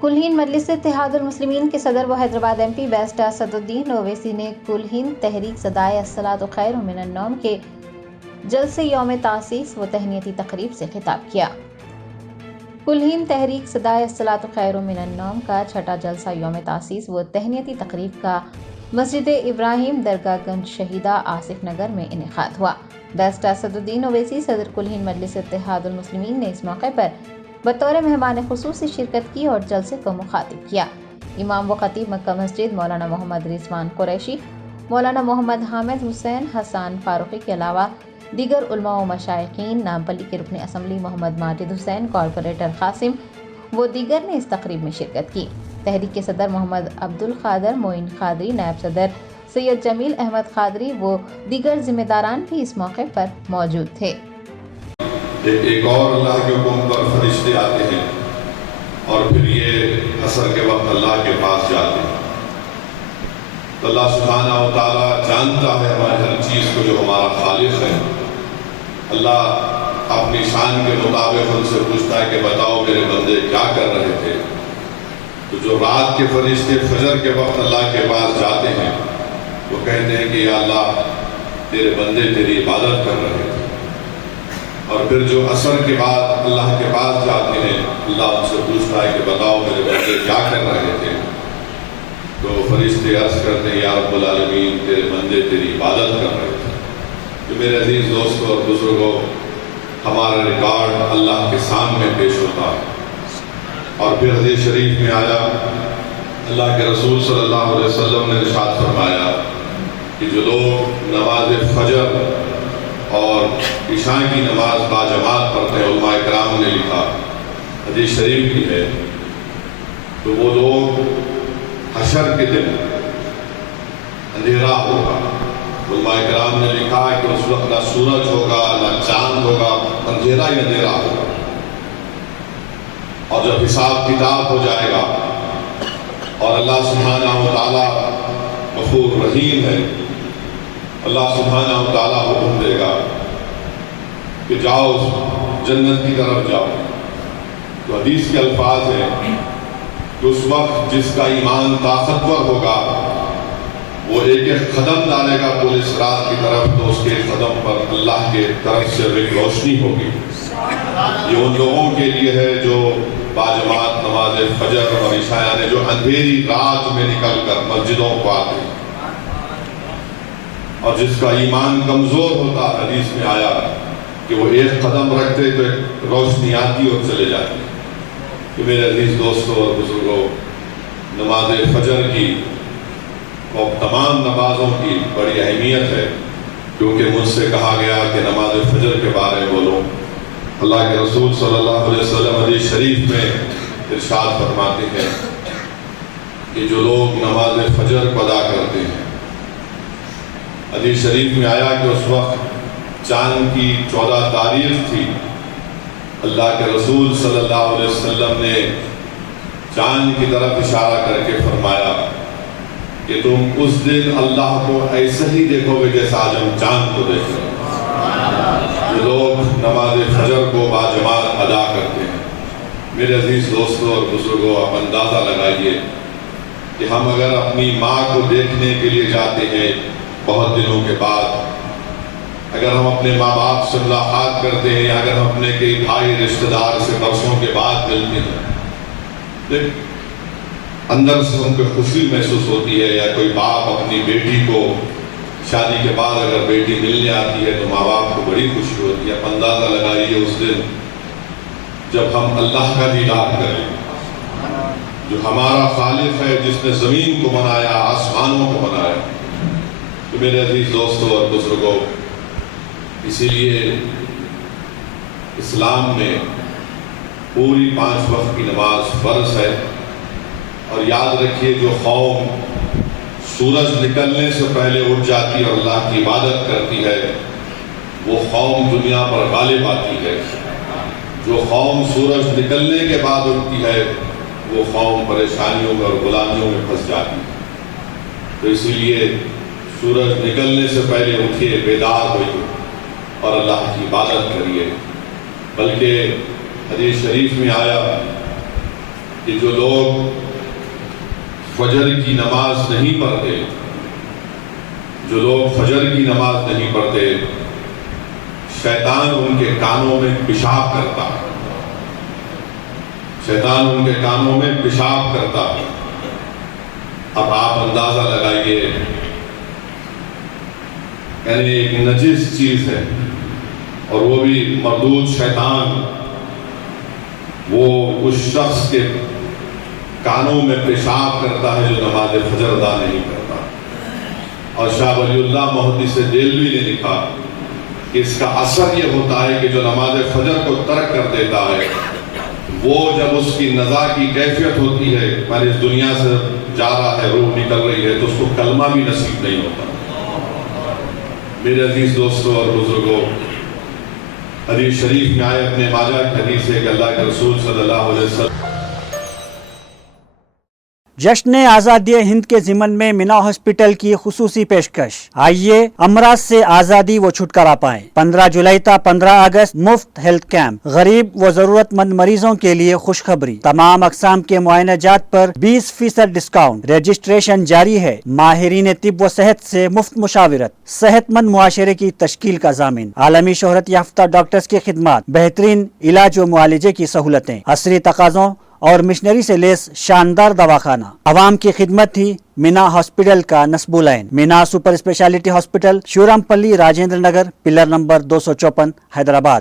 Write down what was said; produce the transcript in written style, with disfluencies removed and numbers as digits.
کل ہند مجلس اتحاد المسلمین کے صدر و Hyderabad M P barrister Asad الدین اویسی نے کل ہند تحریک صدائے الصلاۃ خیر من النوم کے جلسے یوم تاسیس و تہنیتی تقریب سے خطاب کیا۔ کل ہند تحریک صدائے الصلاۃ خیر من النوم کا چھٹا جلسہ یوم تاسیس و تہنیتی تقریب کا مسجد ابراہیم درگاہ گنج شہیدہ آصف نگر میں انعقاد ہوا۔ بیرسٹر اسد الدین اویسی صدر کل ہند مجلس اتحاد المسلمین نے اس موقع پر بطور مہمان خصوصی شرکت کی اور جلسے کو مخاطب کیا۔ امام و خطیب مکہ مسجد مولانا محمد رضوان قریشی، مولانا محمد حامد حسین حسان فاروقی کے علاوہ دیگر علماء و مشائقین، نامپلی کے رکن اسمبلی محمد ماجد حسین، کارپوریٹر قاسم و دیگر نے اس تقریب میں شرکت کی۔ تحریک کے صدر محمد عبدالقادر معین قادری، نائب صدر سید جمیل احمد قادری و دیگر ذمہ داران بھی اس موقع پر موجود تھے۔ ایک اور اللہ کے حکم پر فرشتے آتے ہیں اور پھر یہ عصر کے وقت اللہ کے پاس جاتے ہیں۔ تو اللہ سبحانہ و تعالیٰ جانتا ہے ہماری ہر چیز کو، جو ہمارا خالق ہے۔ اللہ اپنی شان کے مطابق ان سے پوچھتا ہے کہ بتاؤ میرے بندے کیا کر رہے تھے۔ تو جو رات کے فرشتے فجر کے وقت اللہ کے پاس جاتے ہیں وہ کہتے ہیں کہ یا اللہ تیرے بندے تیری عبادت کر رہے تھے۔ اور پھر جو عصر کے بعد اللہ کے پاس جاتے ہیں اللہ ان سے پوچھتا ہے کہ بتاؤ میرے بندے کیا کر رہے تھے۔ تو فرشتے عرض کرتے ہیں یا رب العالمین تیرے بندے تیری عبادت کر رہے تھے۔ تو میرے عزیز دوستوں اور بزرگوں، ہمارا ریکارڈ اللہ کے سامنے پیش ہوتا ہے۔ اور پھر حدیث شریف میں آیا، اللہ کے رسول صلی اللہ علیہ وسلم نے ارشاد فرمایا کہ جو لوگ نماز فجر اور عشاء کی نماز باجماعت پڑھتے ہیں، علماء کرام نے لکھا، حدیث شریف کی ہے، تو وہ لوگ حشر کے دن اندھیرا ہوگا۔ علماء کرام نے لکھا کہ اس وقت نہ سورج ہوگا نہ چاند ہوگا، اندھیرا ہی اندھیرا ہوگا۔ اور جب حساب کتاب ہو جائے گا اور اللہ سبحانہ و تعالیٰ غفور رحیم ہے، اللہ سبحانہ و تعالیٰ حکم دے گا کہ جاؤ جنت کی طرف جاؤ۔ تو حدیث کے الفاظ ہیں کہ اس وقت جس کا ایمان طاقتور ہوگا وہ ایک ایک قدم ڈالے گا پورے صراط کی طرف، تو اس کے قدم پر اللہ کے طرف سے ایک روشنی ہوگی۔ یہ ان لوگوں کے لیے ہے جو باجماعت نماز فجر اور عشاء یعنی جو اندھیری رات میں نکل کر مسجدوں کو آتے ہیں، اور جس کا ایمان کمزور ہوتا، حدیث میں آیا کہ وہ ایک قدم رکھتے تو ایک روشنی آتی اور چلے جاتی۔ کہ میرے عزیز دوستوں اور بزرگوں، نماز فجر کی اور تمام نمازوں کی بڑی اہمیت ہے، کیونکہ مجھ سے کہا گیا کہ نماز فجر کے بارے میں بولوں۔ اللہ کے رسول صلی اللہ علیہ وسلم حدیث شریف میں ارشاد فرماتے ہیں کہ جو لوگ نماز فجر کو ادا کرتے ہیں، حدیث شریف میں آیا کہ اس وقت چاند کی 14 تاریخ تھی، اللہ کے رسول صلی اللہ علیہ وسلم نے چاند کی طرف اشارہ کر کے فرمایا کہ تم اس دن اللہ کو ایسے ہی دیکھو گے جیسا آج ہم چاند کو دیکھ رہے ہیں۔ جو لوگ نماز فجر کو باجماعت ادا کرتے ہیں، میرے عزیز دوستوں اور بزرگوں، آپ اندازہ لگائیے کہ ہم اگر اپنی ماں کو دیکھنے کے لیے جاتے ہیں بہت دنوں کے بعد، اگر ہم اپنے ماں باپ سے ملاقات کرتے ہیں، یا اگر ہم اپنے کئی بھائی رشتہ دار سے برسوں کے بعد ملتے ہیں، اندر سے ہم کو خوشی محسوس ہوتی ہے۔ یا کوئی باپ اپنی بیٹی کو شادی کے بعد اگر بیٹی ملنے آتی ہے تو ماں باپ کو بڑی خوشی ہوتی ہے۔ آپ اندازہ لگائیے اس دن جب ہم اللہ کا دیدار کریں، جو ہمارا خالق ہے، جس نے زمین کو بنایا، آسمانوں کو بنایا۔ تو میرے عزیز دوستوں اور بزرگوں، اسی لیے اسلام میں پوری 5 وقت کی نماز فرض ہے۔ اور یاد رکھیے، جو قوم سورج نکلنے سے پہلے اٹھ جاتی اور اللہ کی عبادت کرتی ہے، وہ قوم دنیا پر غالب آتی ہے۔ جو قوم سورج نکلنے کے بعد اٹھتی ہے وہ قوم پریشانیوں میں اور غلامیوں میں پھنس جاتی ہے۔ تو اسی لیے سورج نکلنے سے پہلے اٹھیے، بیدار ہوئیے اور اللہ کی عبادت کریے۔ بلکہ حدیث شریف میں آیا کہ جو لوگ فجر کی نماز نہیں پڑھتے، جو لوگ فجر کی نماز نہیں پڑھتے، شیطان ان کے کانوں میں پیشاب کرتا ہے، شیطان ان کے کانوں میں پیشاب کرتا ہے۔ اب آپ اندازہ لگائیے، یعنی ایک نجس چیز ہے، اور وہ بھی مردود شیطان، وہ اس شخص کے کانوں میں پیشاب کرتا ہے جو نماز فجر ادا نہیں کرتا۔ اور شاہ ولی اللہ محدث دہلوی نے لکھا کہ اس کا اثر یہ ہوتا ہے کہ جو نماز فجر کو ترک کر دیتا ہے، وہ جب اس کی نزا کی کیفیت ہوتی ہے، پر اس دنیا سے جا رہا ہے، روح نکل رہی ہے، تو اس کو کلمہ بھی نصیب نہیں ہوتا۔ میرے عزیز دوستوں اور بزرگوں، حدیث شریف میں آئے، اپنے ماجہ کی حدیث ہے کہ اللہ کے رسول صلی اللہ علیہ وسلم جشن آزادی ہند کے ضمن میں مینا ہاسپٹل کی خصوصی پیشکش، آئیے امراض سے آزادی و چھٹکارا پائیں۔ 15 جولائی تا 15 اگست مفت ہیلتھ کیمپ، غریب و ضرورت مند مریضوں کے لیے خوشخبری، تمام اقسام کے معائنہ جات پر 20% ڈسکاؤنٹ، رجسٹریشن جاری ہے۔ ماہرین طب و صحت سے مفت مشاورت، صحت مند معاشرے کی تشکیل کا ضامن، عالمی شہرت یافتہ ڈاکٹرز کی خدمات، بہترین علاج و معالجے کی سہولتیں، عصری تقاضوں اور مشنری سے لیس شاندار دواخانہ، عوام کی خدمت ہی مینا ہاسپٹل کا نصب العین۔ مینا سپر اسپیشلٹی ہاسپٹل، شیورام پلی، راجندر نگر، پلر نمبر 254، حیدرآباد۔